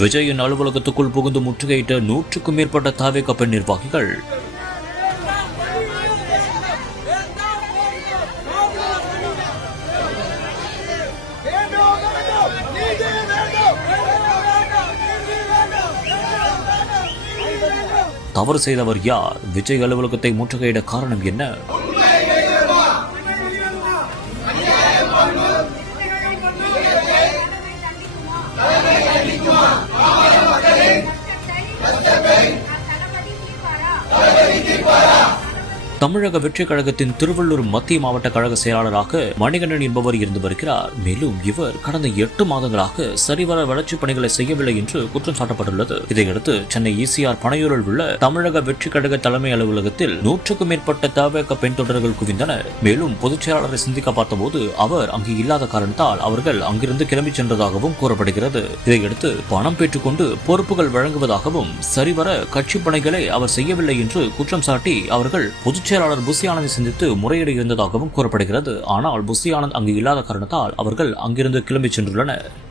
விஜயின் அலுவலகத்துக்குள் புகுந்து முற்றுகையிட்ட 100க்கும் மேற்பட்ட தவேக பெண் நிர்வாகிகள். தவறு செய்தவர் யார்? விஜய் அலுவலகத்தை முற்றுகையிட காரணம் என்ன? தமிழக வெற்றிக் கழகத்தின் திருவள்ளூர் மத்திய மாவட்ட கழக செயலாளராக மணிகண்டன் என்பவர் இருந்து வருகிறார். மேலும் இவர் கடந்த 8 மாதங்களாக சரிவர வளர்ச்சிப் பணிகளை செய்யவில்லை என்று குற்றம் சாட்டப்பட்டுள்ளது. இதையடுத்து சென்னை ஈசிஆர் பனையூரில் உள்ள தமிழக வெற்றிக் கழக தலைமை அலுவலகத்தில் 100க்கும் மேற்பட்ட தவேக பெண் தொண்டர்கள் குவிந்தனர். மேலும் பொதுச் செயலாளரை சந்திக்க பார்த்தபோது அவர் அங்கு இல்லாத காரணத்தால் அவர்கள் அங்கிருந்து கிளம்பி சென்றதாகவும் கூறப்படுகிறது. இதையடுத்து பணம் பெற்றுக்கொண்டு பொறுப்புகள் வழங்குவதாகவும் சரிவர கட்சி பணிகளை அவர் செய்யவில்லை என்று குற்றம் சாட்டி அவர்கள் பொதுச் செயலாளர் புசி ஆனந்தை சந்தித்து முறையீடு இருந்ததாகவும் கூறப்படுகிறது. ஆனால் புசி ஆனந்த் அங்கு இல்லாத காரணத்தால் அவர்கள் அங்கிருந்து கிளம்பி சென்றுள்ளனர்.